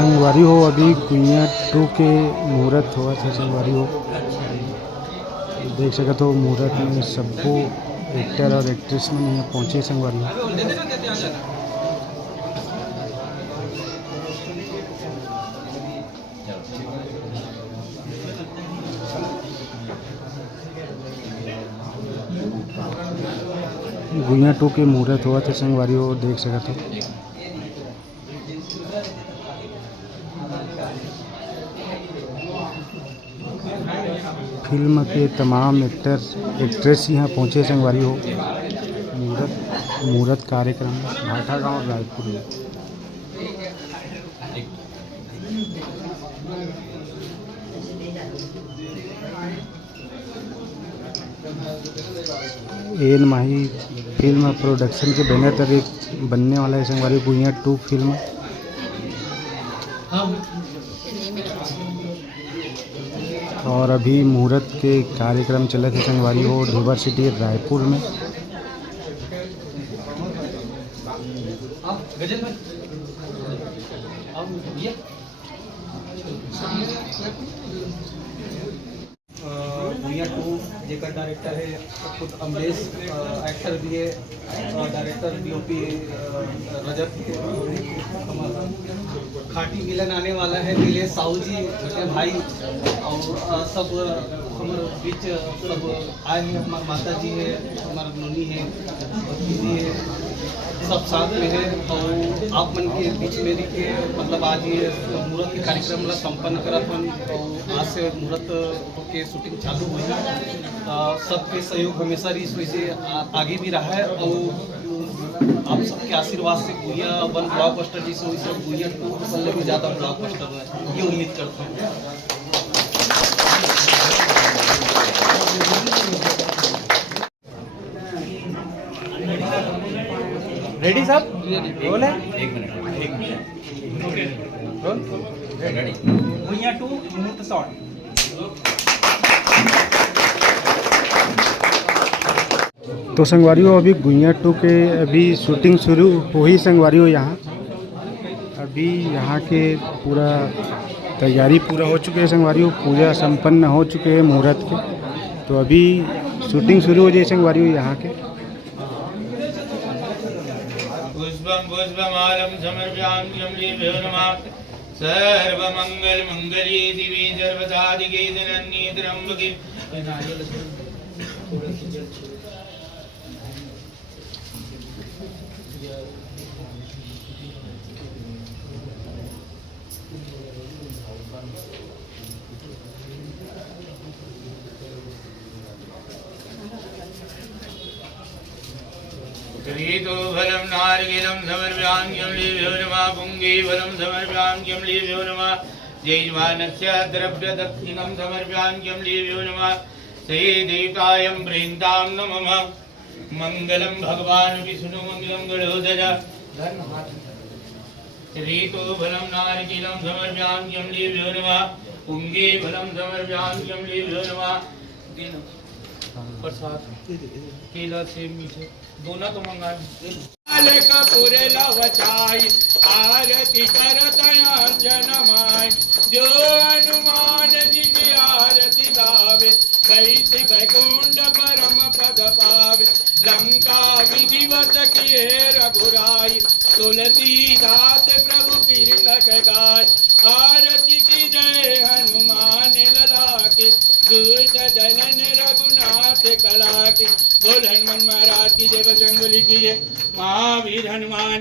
संगवारी हो अभी गुइयाँ 2 के मुहूर्त हुआ था। संगवारी हो देख सकते हो मुहूर्त में सबको एक्टर और एक्ट्रेस में यहाँ पहुँचे संगवारी हो। गुइयाँ 2 के मुहूर्त हुआ था संगवारी हो देख सकते हो। फिल्म के तमाम एक्टर एक्ट्रेस यहाँ पहुँचे संगवारी हो मुहूर्त कार्यक्रम भाटा गांव रायपुर में। एन माही फिल्म प्रोडक्शन के बैनर तक एक बनने वाला है संगवारी गुइयाँ 2 फिल्म। और अभी मुहूर्त के कार्यक्रम चले थे संगवारी हो यूनिवर्सिटी रायपुर में। गुइयाँ 2 जेकर डायरेक्टर है खुद अमरेश, एक्टर भी है, डायरेक्टर डीओपी रजत है। खाटी मिलन आने वाला है नीलेश साहू जी मेरे भाई और सब हमारे बीच सब आए हैं। हमारे माता जी है, हमारे नोनी है, दीदी है, सब साथ में है। और आप मन के बीच में रह के मतलब आज ये मुहूर्त के कार्यक्रम मतलब संपन्न करत हन और आज से मुहूर्त के शूटिंग चालू हुई है। सबके सहयोग हमेशा इस वजह से आगे भी रहा है और आप सबके आशीर्वाद से गुइयाँ 1 ब्लॉकबस्टर जिसे हुई सब गुइयाँ 2 पल्ले भी ज़्यादा ब्लॉकबस्टर है ये उम्मीद करता हूँ। रेडी साहब बोले 1 मिनट रेडी गुइयाँ 2 मुहूर्त शॉट। तो संगवारी हो अभी गुइयाँ 2 के अभी शूटिंग शुरू हुई संगवारी हो। यहाँ अभी यहाँ के पूरा तैयारी पूरा हो चुके हैं संगवारी हो। पूजा संपन्न हो चुके हैं मुहूर्त के। तो अभी शूटिंग शुरू हो जाए संगवारी हो यहाँ के। पुष्पं पुष्पमालं समर्पयाम्यम्लिभ्यो नमः। सर्वमंगल मंगली दिवी सर्वसाधिके जननी त्र्यंबके। तो फलं नारिकेलं समर्पयाम्यम्लिभ्यो नमः। पुंगे फलं समर्पयाम्यम्लिभ्यो नमः। जयमानस्य द्रव्यदक्षिणं समर्पयाम्यम्लिभ्यो नमः। ते देवतायं प्रेन्तां नमः। मंगलम भगवान विष्णु मंगलम गणोदर। ऋतु फलं नारिकेलं समर्पयाम्यम्लिभ्यो नमः। पुंगे फलं समर्पयाम्यम्लिभ्यो नमः। प्रसाद केला सेब मीठे दोनों तो मंगाए। कपूर लवचाई आरती करतया जनमाय। जो हनुमान जी की आरती गावे कैसे वैकुंठ परम पद पावे। लंका विधिवत किए रघुराई तुलसीदास प्रभु कीर्तक गाय। आरती की जय हनुमान लला के दूत दलन रघुनाथ कला के। बोल हनुमान महाराज की जय, बजरंगबली की जय, महावीर हनुमान।